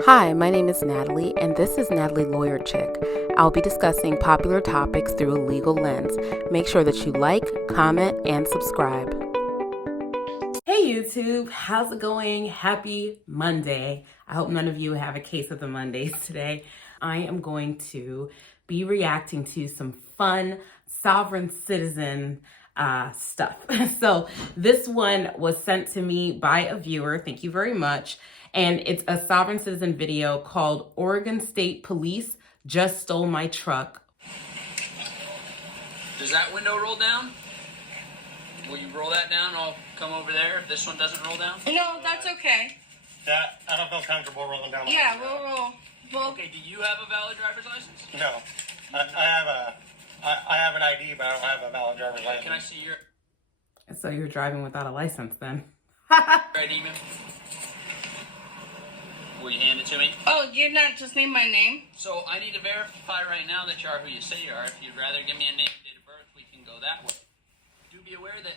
Hi, my name is Natalie, and this is Natalie Lawyer Chick. I'll be discussing popular topics through a legal lens. Make sure that you like, comment, and subscribe. Hey YouTube, how's it going? Happy Monday. I hope none of you have a case of the Mondays today. I am going to be reacting to some fun sovereign citizen stuff. So this one was sent to me by a viewer. Thank you very much. And it's a sovereign citizen video called Oregon State Police Just Stole My Truck. Does that window roll down? Will you roll that down? I'll come over there if this one doesn't roll down. No, that's okay. Yeah, I don't feel comfortable rolling down. Yeah, we'll roll. Okay, do you have a valid driver's license? No, I have an ID, but I don't have a valid driver's license. Can I see your So you're driving without a license then? ID, ma'am? Will you hand it to me? Oh, you not just need my name? So I need to verify right now that you are who you say you are. If you'd rather give me a name and date of birth, we can go that way. Do be aware that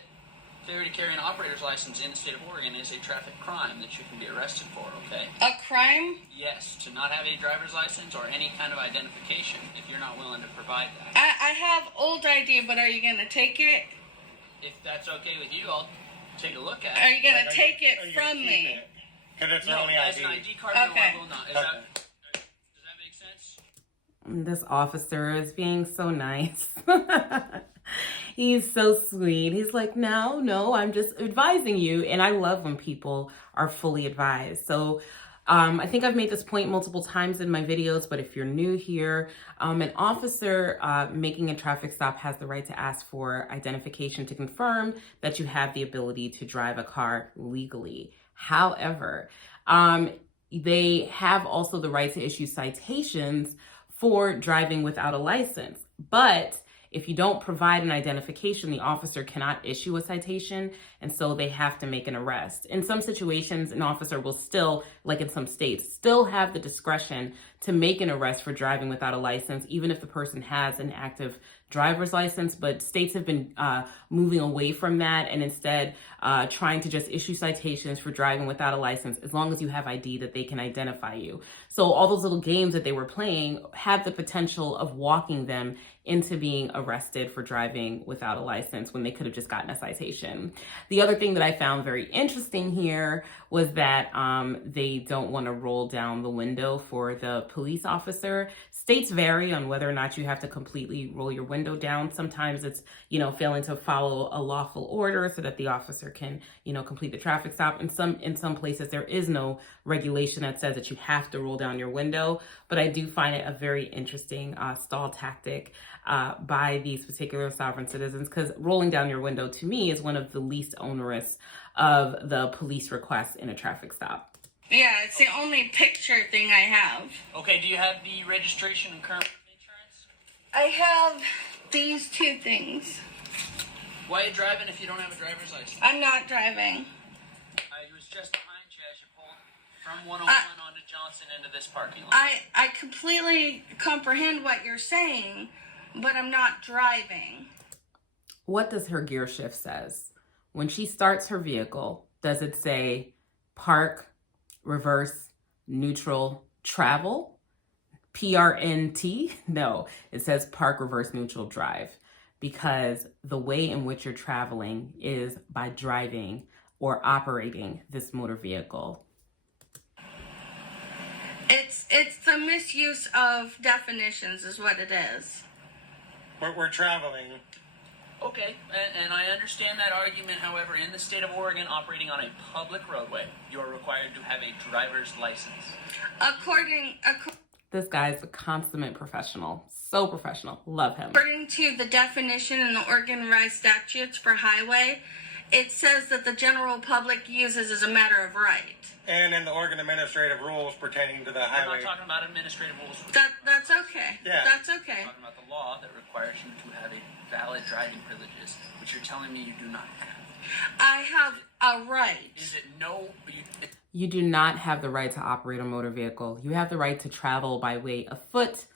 failure to carry an operator's license in the state of Oregon is a traffic crime that you can be arrested for, okay? A crime? Yes, to not have a driver's license or any kind of identification if you're not willing to provide that. I have old ID, but are you gonna take it? If that's okay with you, I'll take a look at Are it. you gonna take Are it you from gonna keep me? it? Because it's No, only as ID. an ID card, Okay. no, I will not. Okay. Does that make sense? This officer is being so nice. He's so sweet. He's like, no, I'm just advising you. And I love when people are fully advised. So I think I've made this point multiple times in my videos, but if you're new here, an officer making a traffic stop has the right to ask for identification to confirm that you have the ability to drive a car legally. However, they have also the right to issue citations for driving without a license. But if you don't provide an identification, the officer cannot issue a citation, and so they have to make an arrest. In some situations, an officer will still, like in some states, still have the discretion to make an arrest for driving without a license, even if the person has an active driver's license. But states have been moving away from that and instead trying to just issue citations for driving without a license as long as you have ID that they can identify you. So all those little games that they were playing had the potential of walking them into being arrested for driving without a license when they could have just gotten a citation. The other thing that I found very interesting here was that they don't want to roll down the window for the police officer. States vary on whether or not you have to completely roll your window down. Sometimes it's, failing to follow a lawful order so that the officer can, complete the traffic stop. In some places, there is no regulation that says that you have to roll down your window. But I do find it a very interesting stall tactic by these particular sovereign citizens, because rolling down your window to me is one of the least onerous of the police requests in a traffic stop. Yeah, it's the only picture thing I have. Okay, do you have the registration and current insurance? I have these two things. Why are you driving if you don't have a driver's license? I'm not driving. I was just behind you as you pulled from 101 onto Johnson into this parking lot. I completely comprehend what you're saying, but I'm not driving. What does her gear shift says? When she starts her vehicle, does it say park, reverse, neutral, travel? PRNT? No, it says park, reverse, neutral, drive, because the way in which you're traveling is by driving or operating this motor vehicle. It's the misuse of definitions is what it is. We're traveling. Okay, and I understand that argument. However, in the state of Oregon, operating on a public roadway, you are required to have a driver's license. This guy's a consummate professional. So professional. Love him. According to the definition in the Oregon Revised Statutes for highway, it says that the general public uses as a matter of right. And in the Oregon administrative rules pertaining to the I'm highway. not talking about administrative rules. That's okay. Yeah. That's okay. I'm talking about the law that requires you to have a valid driving privileges, which you're telling me you do not have. I have a right. Is it no? You do not have the right to operate a motor vehicle. You have the right to travel by way of foot.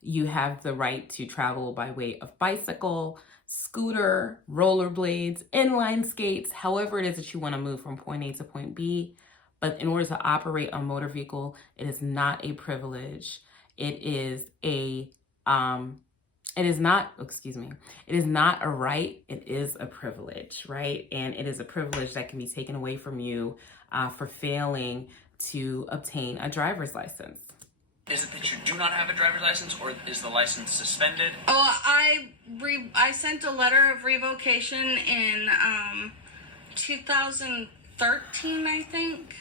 You have the right to travel by way of bicycle, scooter, rollerblades, inline skates, however it is that you want to move from point A to point B. But in order to operate a motor vehicle, it is not a privilege. It is a it is not, excuse me, it is not a right, it is a privilege, right? And it is a privilege that can be taken away from you for failing to obtain a driver's license. Is it that you do not have a driver's license, or is the license suspended? Oh, I sent a letter of revocation in 2013, I think.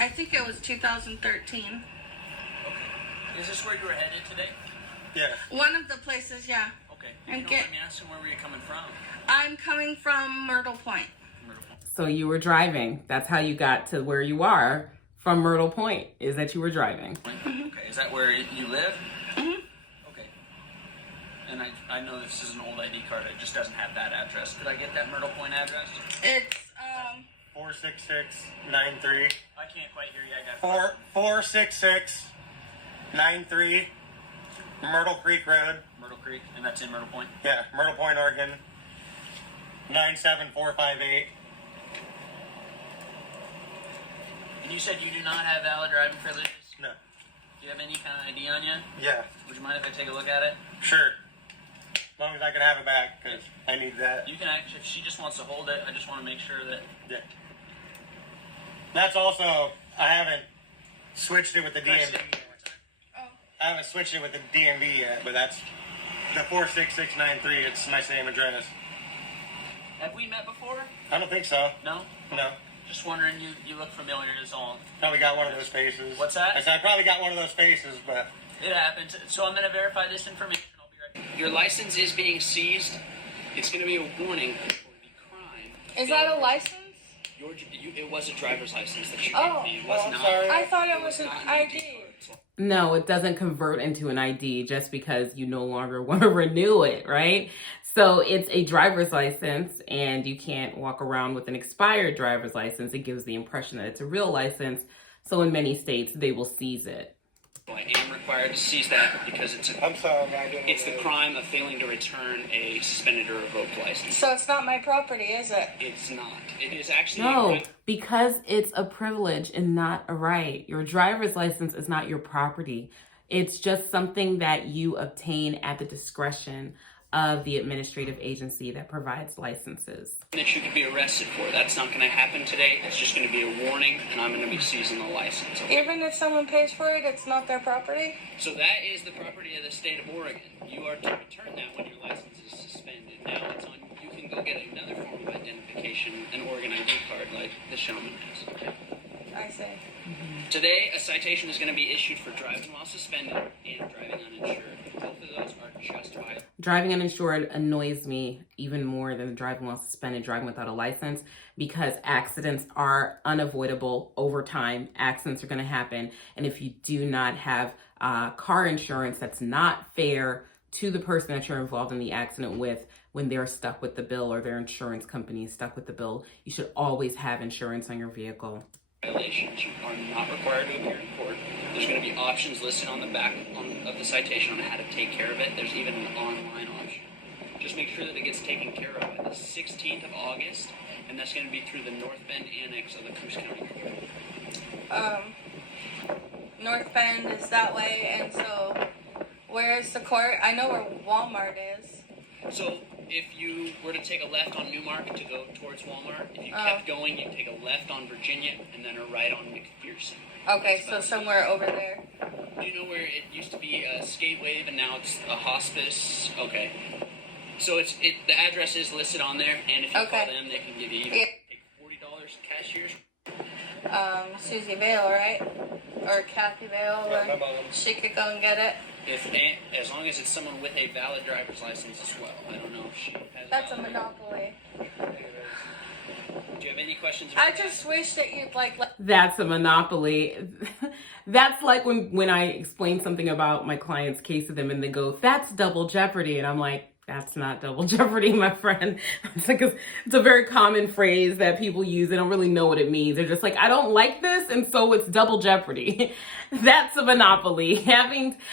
I think it was 2013. Okay. Is this where you were headed today? Yeah. One of the places, yeah. Okay. And You don't get- mind me asking, where were you coming from? I'm coming from Myrtle Point. So you were driving. That's how you got to where you are from Myrtle Point, is that you were driving. Okay. Is that where you live? Okay. And I know this is an old ID card. It just doesn't have that address. Could I get that Myrtle Point address? It's 46693. I can't quite hear you. I got 46693 Myrtle Creek Road. Myrtle Creek, and that's in Myrtle Point. Yeah, Myrtle Point, Oregon. 97458. And you said you do not have valid driving privileges? No. Do you have any kind of ID on you? Yeah, Would you mind if I take a look at it? sure. As long as I can have it back, because I need that. You can actually, if she just wants to hold it, I just want to make sure that. Yeah. That's also, I haven't switched it with the DMV yet. I haven't switched it with the DMV yet, but that's the 46693. It's my same address. Have we met before? I don't think so. No? No. Just wondering, you look familiar as all. Probably got one of those faces. What's that? I said I probably got one of those faces, but It happens. So I'm going to verify this information. I'll be right back. Your license is being seized. It's going to be a warning for the crime. is that a license? It was a driver's license that you Oh. gave me. It was I'm not. sorry. I thought it was an not an ID. card. No, it doesn't convert into an ID just because you no longer want to renew it, right? So it's a driver's license, and you can't walk around with an expired driver's license. It gives the impression that it's a real license. So in many states, they will seize it. I am required to seize that because I'm sorry, man. I didn't it's the know. crime of failing to return a suspended or revoked license. So it's not my property, is it? It's not. It is actually. No, because it's a privilege and not a right. Your driver's license is not your property. It's just something that you obtain at the discretion of the administrative agency that provides licenses. That you could be arrested for. That's not going to happen today. It's just going to be a warning, and I'm going to be seizing the license. Okay? Even if someone pays for it, it's not their property? So that is the property of the state of Oregon. You are to return that when your license is suspended. Now it's on. You can go get another form of identification, an Oregon ID card, like the showman has. Okay? I see. Today, a citation is going to be issued for driving while suspended and driving uninsured. Both of those are justified. Driving uninsured annoys me even more than driving while suspended, driving without a license, because accidents are unavoidable over time. Accidents are going to happen. And if you do not have car insurance, that's not fair to the person that you're involved in the accident with when they're stuck with the bill or their insurance company is stuck with the bill. You should always have insurance on your vehicle. Violations. You are not required to appear in court. There's going to be options listed on the back of the citation on how to take care of it. There's even an online option. Just make sure that it gets taken care of by the 16th of August, and that's going to be through the North Bend Annex of the Coos County Court. North Bend is that way, and so where's the court? I know where Walmart is. So if you were to take a left on Newmarket to go towards Walmart, if you kept going, you'd take a left on Virginia and then a right on McPherson. Okay, so somewhere over there. Do you know where it used to be a skate wave and now it's a hospice? Okay. So the address is listed on there, and if you Okay. call them, they can give you Yeah. take $40 cashier's. Susie Vale, right? Or Kathy Vale, Yeah, or my mom. she could go and get it. As long as it's someone with a valid driver's license as well. I don't know if she has. That's a valid- monopoly. Do you have any questions? I about that? just wish that you'd let That's a monopoly. That's like when I explain something about my client's case to them and they go, that's double jeopardy. And I'm like, that's not double jeopardy, my friend. It's a very common phrase that people use. They don't really know what it means. They're just like, I don't like this, and so it's double jeopardy. That's a monopoly.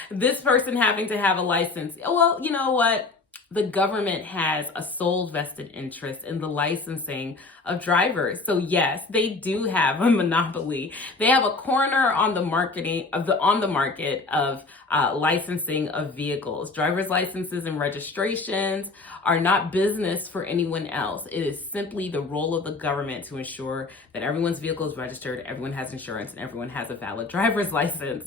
This person having to have a license. Well, you know what? The government has a sole vested interest in the licensing of drivers. So yes, they do have a monopoly. They have a corner on the market of licensing of vehicles. Driver's licenses and registrations are not business for anyone else. It is simply the role of the government to ensure that everyone's vehicle is registered, everyone has insurance, and everyone has a valid driver's license.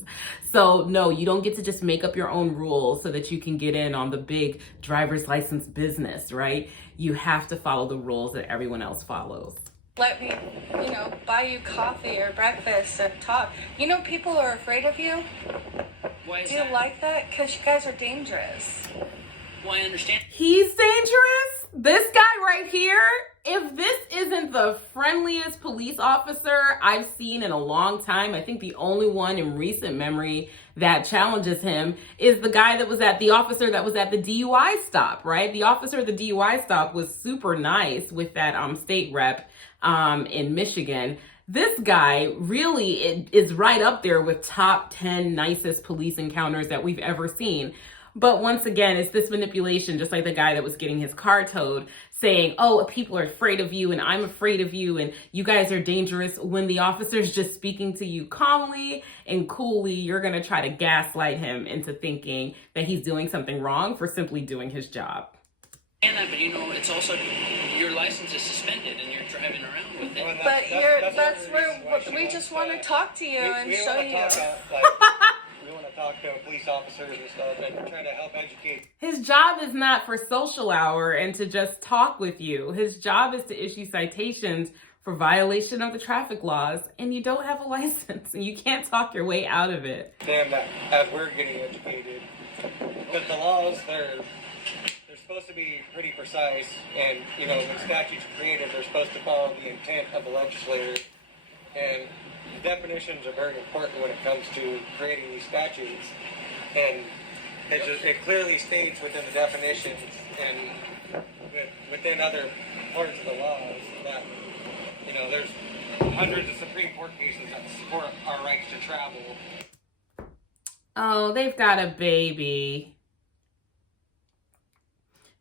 So no, you don't get to just make up your own rules so that you can get in on the big driver's license business, right? You have to follow the rules that everyone else follows. Let me, buy you coffee or breakfast and talk. People are afraid of you. Why is Do you that? like that? Because you guys are dangerous. Well, I understand. He's dangerous? This guy right here? If this isn't the friendliest police officer I've seen in a long time, I think the only one in recent memory that challenges him is the officer that was at the DUI stop, right? The officer at the DUI stop was super nice with that state rep in Michigan. This guy really is right up there with top 10 nicest police encounters that we've ever seen. But once again, it's this manipulation, just like the guy that was getting his car towed, saying, oh, people are afraid of you and I'm afraid of you and you guys are dangerous, when the officer's just speaking to you calmly and coolly. You're going to try to gaslight him into thinking that he's doing something wrong for simply doing his job. And that, but it's also your license is suspended and you're driving around with it. Well, But that's where we just want to talk to you and show you. We want to talk to police officers and stuff and try to help educate. His job is not for social hour and to just talk with you. His job is to issue citations for violation of the traffic laws, and you don't have a license, and you can't talk your way out of it. Damn that, as we're getting educated. But the laws, they're supposed to be pretty precise, and, when statutes are created, they're supposed to follow the intent of the legislator. And definitions are very important when it comes to creating these statutes, and it clearly states within the definitions and within other parts of the laws that there's hundreds of Supreme Court cases that support our rights to travel. Oh, they've got a baby.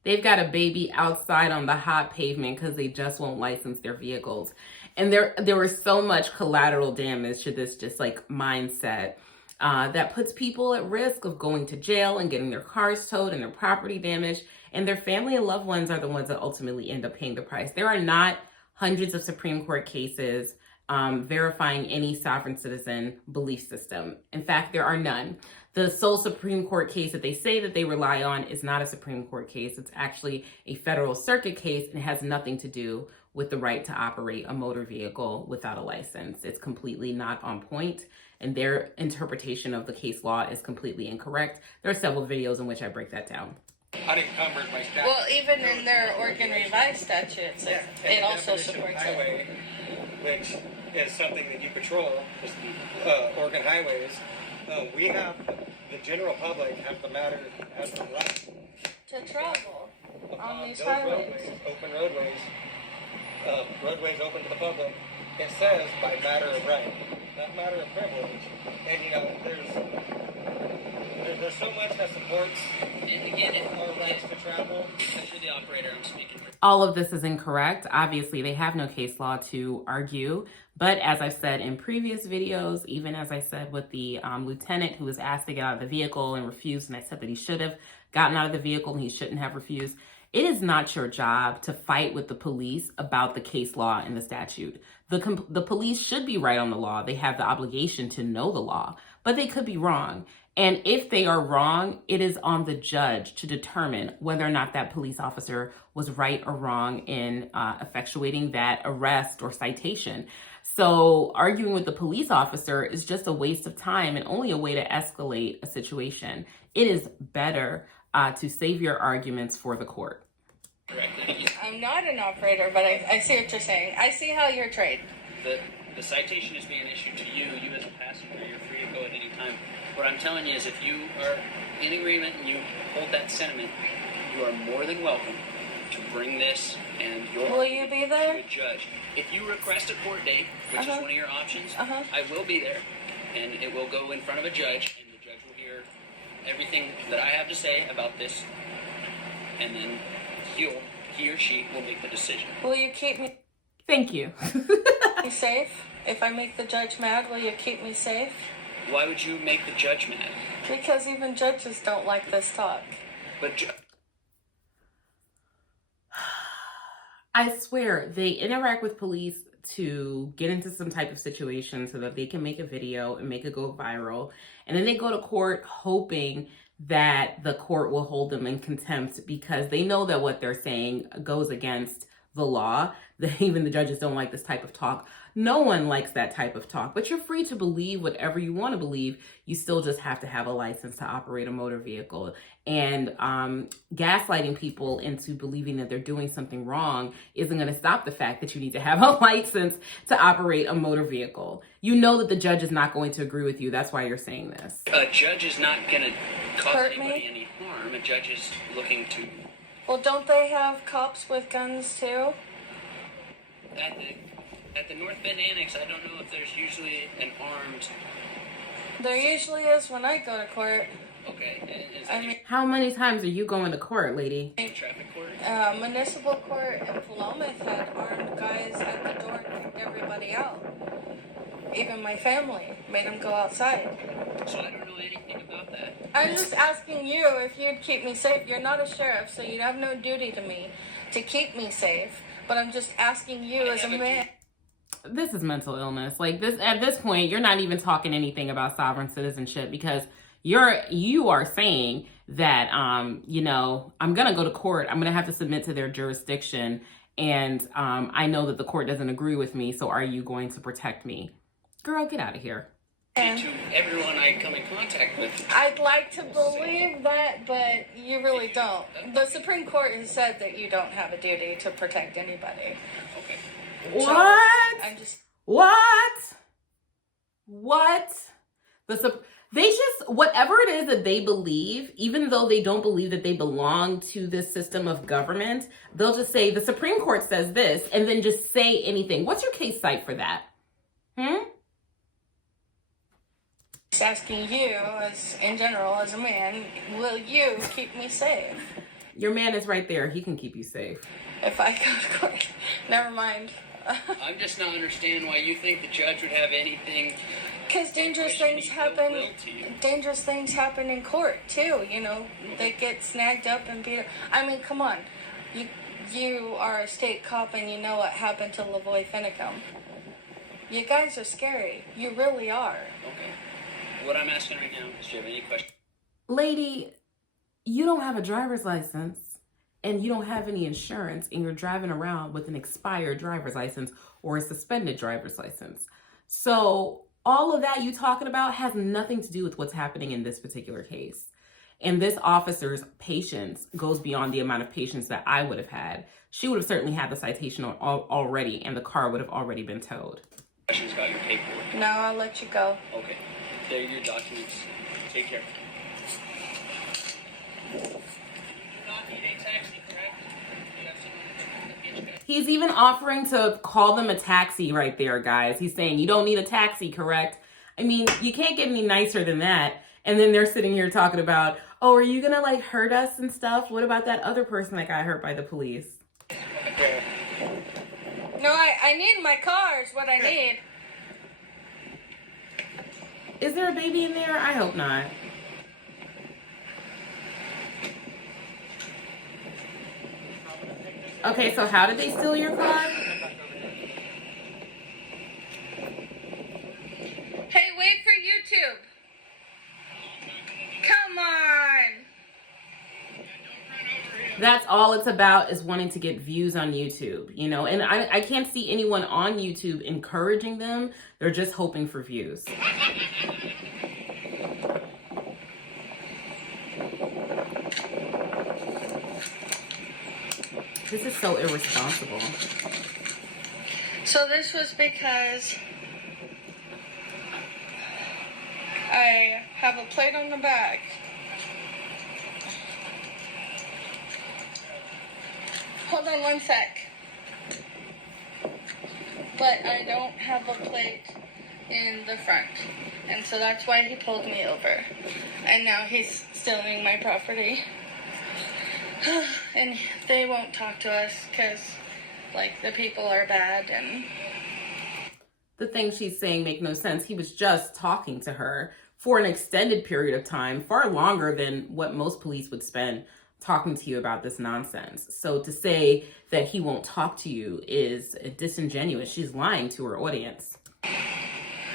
They've got a baby outside on the hot pavement because they just won't license their vehicles. And there was so much collateral damage to this just like mindset that puts people at risk of going to jail and getting their cars towed and their property damaged. And their family and loved ones are the ones that ultimately end up paying the price. There are not hundreds of Supreme Court cases verifying any sovereign citizen belief system. In fact, there are none. The sole Supreme Court case that they say that they rely on is not a Supreme Court case. It's actually a federal circuit case and has nothing to do with the right to operate a motor vehicle without a license. It's completely not on point, and their interpretation of the case law is completely incorrect. There are several videos in which I break that down. Unencumbered by statute. Well, even in their Oregon revised statutes, it also supports highway, which is something that you patrol, is Oregon highways. We have, the general public has the right to travel on these those highways. open roadways open to the public. It says by matter of right, not matter of privilege. And there's so much that supports our rights to travel. Especially the operator I'm speaking for. All of this is incorrect. Obviously, they have no case law to argue. But as I've said in previous videos, even as I said with the lieutenant who was asked to get out of the vehicle and refused, and I said that he should have gotten out of the vehicle and he shouldn't have refused, it is not your job to fight with the police about the case law and the statute. The police should be right on the law. They have the obligation to know the law, but they could be wrong. And if they are wrong, it is on the judge to determine whether or not that police officer was right or wrong in effectuating that arrest or citation. So arguing with the police officer is just a waste of time and only a way to escalate a situation. It is better to save your arguments for the court. I'm not an operator, but I see what you're saying. I see how you're trained. The citation is being issued to you. You as a passenger, you're free to go at any time. What I'm telling you is if you are in agreement and you hold that sentiment, you are more than welcome to bring this and your Will you be there? to a judge. If you request a court date, which is one of your options, I will be there, and it will go in front of a judge, and the judge will hear everything that I have to say about this, and then he or she will make the decision. Will you keep me? Thank you. Me safe? If I make the judge mad, will you keep me safe? Why would you make the judge mad? Because even judges don't like this talk. But I swear, they interact with police to get into some type of situation so that they can make a video and make it go viral. And then they go to court hoping that the court will hold them in contempt because they know that what they're saying goes against the law, that even the judges don't like this type of talk. No one likes that type of talk, but you're free to believe whatever you want to believe. You still just have to have a license to operate a motor vehicle. And gaslighting people into believing that they're doing something wrong isn't going to stop the fact that you need to have a license to operate a motor vehicle. You know that the judge is not going to agree with you. That's why you're saying this. a judge is not going to cause Hurt me? anybody any harm. A judge is looking to Well, don't they have cops with guns too? at the North Bend Annex. I don't know if there's usually an armed. There usually is when I go to court. Okay, is I there mean, How many times are you going to court, lady? any traffic court? municipal court in Philomath had armed guys at the door to kick everybody out. Even my family made them go outside. So I don't know anything about that. I'm just asking you if you'd keep me safe. You're not a sheriff, so you'd have no duty to me to keep me safe. But I'm just asking you as a man. This is mental illness. Like this, at this point, you're not even talking anything about sovereign citizenship because you are saying that, you know, I'm going to go to court. I'm going to have to submit to their jurisdiction. And I know that the court doesn't agree with me. So are you going to protect me? Girl, get out of here. And To everyone I come in contact with. I'd like to believe that, but you really don't. The Supreme Court has said that you don't have a duty to protect anybody. Okay. What? I'm just What? They just, whatever it is that they believe, even though they don't believe that they belong to this system of government, they'll just say, the Supreme Court says this, and then just say anything. What's your case cite for that? asking you, as in general, as a man, will you keep me safe? Your man is right there. He can keep you safe. If I go to court. Never mind. I'm just not understanding why you think the judge would have anything. Because dangerous things happen. Dangerous things happen in court too. You know, they get snagged up and beat up. I mean, come on, you are a state cop and you know what happened to Lavoy Finicum. You guys are scary. You really are. Okay. What I'm asking right now is, do you have any questions? Lady, you don't have a driver's license and you don't have any insurance and you're driving around with an expired driver's license or a suspended driver's license. So all of that you talking about has nothing to do with what's happening in this particular case. And this officer's patience goes beyond the amount of patience that I would have had. She would have certainly had the citation already and the car would have already been towed. Questions about your paperwork? No, I'll let you go. Okay. There are your documents. Take care. You do not need a taxi, correct? You have someone that gets you back. He's even offering to call them a taxi right there, guys. He's saying, you don't need a taxi, correct? I mean, you can't get any nicer than that. And then they're sitting here talking about, oh, are you gonna like hurt us and stuff? What about that other person that got hurt by the police? No, I need my car is what I need. Is there a baby in there? I hope not. Okay, so how did they steal your car? Hey, wait for YouTube. Come on. That's all it's about, is wanting to get views on YouTube, you know? And I can't see anyone on YouTube encouraging them. They're just hoping for views. This is so irresponsible. So this was because I have a plate on the back. Hold on one sec. But I don't have a plate in the front. And so that's why he pulled me over. And now he's stealing my property. And they won't talk to us because like the people are bad and The things she's saying make no sense. He was just talking to her for an extended period of time, far longer than what most police would spend talking to you about this nonsense. So to say that he won't talk to you is disingenuous. She's lying to her audience.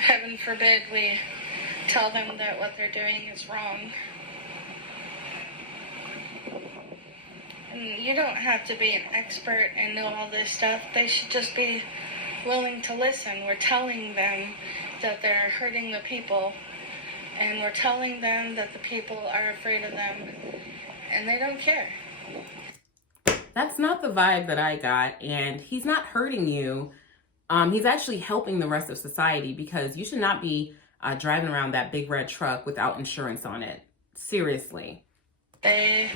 heaven forbid we tell them that what they're doing is wrong. And you don't have to be an expert and know all this stuff. They should just be willing to listen. We're telling them that they're hurting the people, and we're telling them that the people are afraid of them, and they don't care. That's not the vibe that I got, and he's not hurting you. He's actually helping the rest of society, because you should not be driving around that big red truck without insurance on it. Seriously. They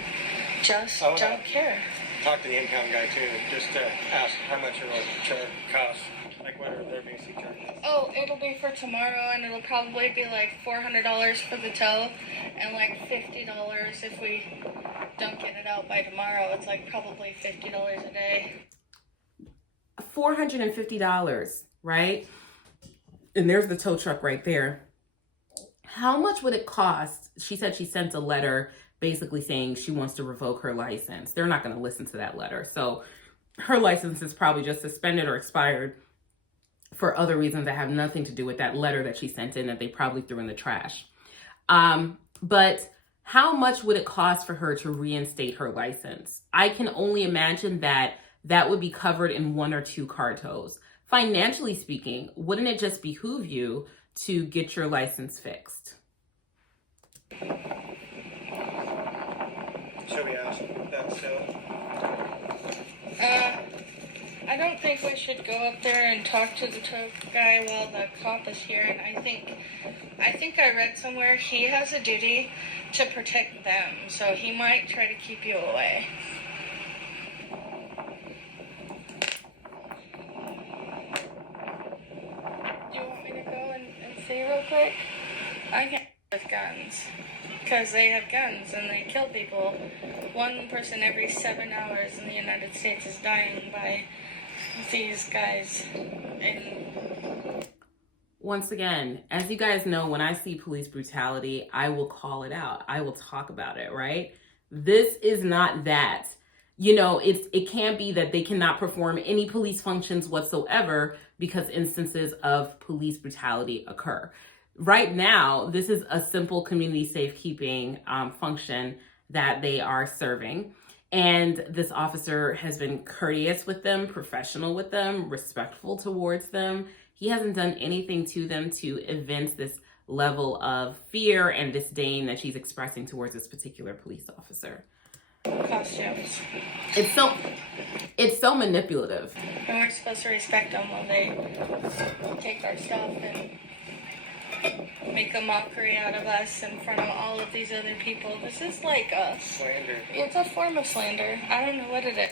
just don't care. Talk to the impound guy too, just to ask how much it will cost. Like what are their basic charges? Oh, it'll be for tomorrow, and it'll probably be like $400 for the tow, and like $50 if we don't get it out by tomorrow. It's like probably $50 a day. $450, right? And there's the tow truck right there. How much would it cost? She said she sent a letter basically saying she wants to revoke her license. They're not going to listen to that letter. So her license is probably just suspended or expired for other reasons that have nothing to do with that letter that she sent in that they probably threw in the trash. But how much would it cost for her to reinstate her license? I can only imagine that that would be covered in 1 or 2 car tows. Financially speaking, wouldn't it just behoove you to get your license fixed? Should we ask that still? I don't think we should go up there and talk to the tow guy while the cop is here. And I think I read somewhere he has a duty to protect them, so he might try to keep you away. Do you want me to go and see real quick? I can't with guns. Because they have guns and they kill people. 1 person every 7 hours in the United States is dying by these guys. And once again, as you guys know, when I see police brutality, I will call it out. I will talk about it, right? This is not that. You know, it can't be that they cannot perform any police functions whatsoever because instances of police brutality occur. Right now, this is a simple community safekeeping function that they are serving. And this officer has been courteous with them, professional with them, respectful towards them. He hasn't done anything to them to evince this level of fear and disdain that she's expressing towards this particular police officer. costumes. It's so manipulative. And we're supposed to respect them while they take our stuff and make a mockery out of us in front of all of these other people. This is like a Slander. It's a form of slander. I don't know what it is.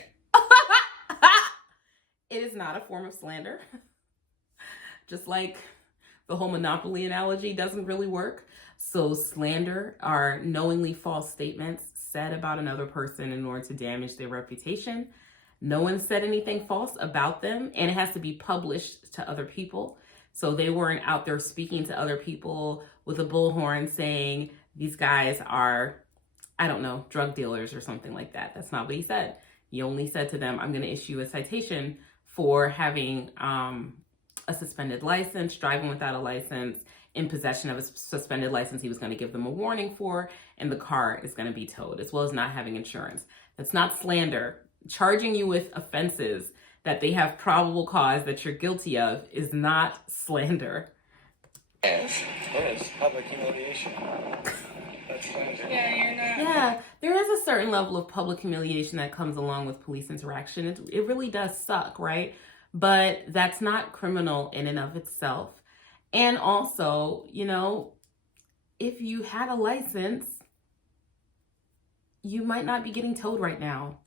It is not a form of slander. Just like the whole Monopoly analogy doesn't really work. So slander are knowingly false statements said about another person in order to damage their reputation. No one said anything false about them, and it has to be published to other people. So they weren't out there speaking to other people with a bullhorn saying these guys are, I don't know, drug dealers or something like that. That's not what he said. He only said to them, I'm going to issue a citation for having a suspended license, driving without a license, in possession of a suspended license he was going to give them a warning for, and the car is going to be towed, as well as not having insurance. That's not slander. Charging you with offenses that they have probable cause that you're guilty of is not slander. Yes. It is public humiliation. That's slander. Yeah, you're not. Yeah, there is a certain level of public humiliation that comes along with police interaction. It really does suck, right? But that's not criminal in and of itself. And also, you know, if you had a license, you might not be getting towed right now.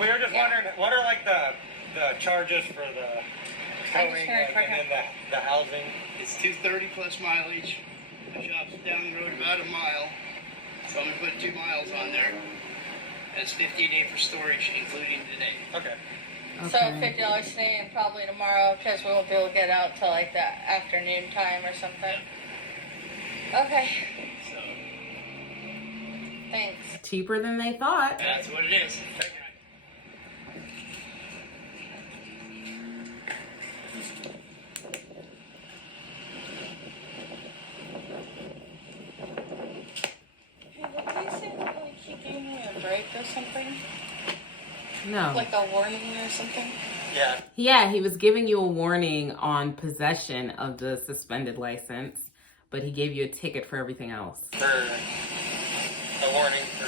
We were just wondering, what are like the charges for the towing and then the housing? It's $230 plus mileage. The shop's down the road about a mile. So I'm going to put 2 miles on there. That's $50 a day for storage, including today. Okay. So $50 today and probably tomorrow because we won't be able to get out till like the afternoon time or something. Okay. So Thanks. Cheaper than they thought. that's what it is. Hey, did they say that like he gave me a break or something? No. Like a warning or something? Yeah. Yeah, he was giving you a warning on possession of the suspended license, but he gave you a ticket for everything else. For a warning for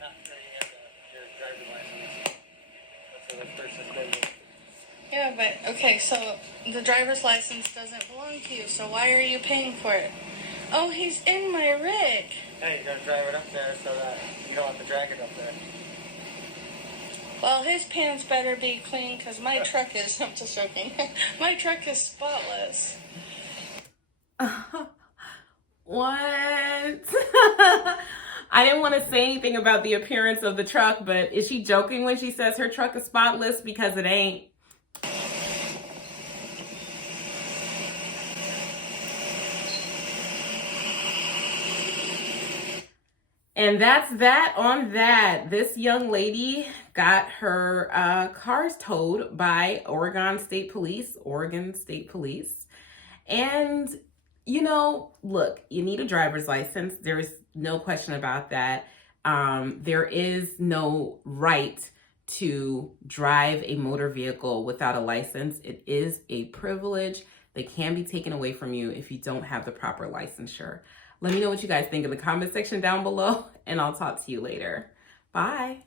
not turning in your driver's license. That's the first suspended. Yeah, but okay, so the driver's license doesn't belong to you, so why are you paying for it? Oh, he's in my rig. Hey, you gotta drive it up there so that you don't have to drag it up there. Well, his pants better be clean because my truck is, I'm just joking, my truck is spotless. What? I didn't want to say anything about the appearance of the truck, but is she joking when she says her truck is spotless? Because it ain't. And that's that on that. This young lady got her cars towed by Oregon State Police. And, you know, look, you need a driver's license. There's no question about that. There is no right to drive a motor vehicle without a license. It is a privilege that can be taken away from you if you don't have the proper licensure. Let me know what you guys think in the comment section down below, and I'll talk to you later. Bye.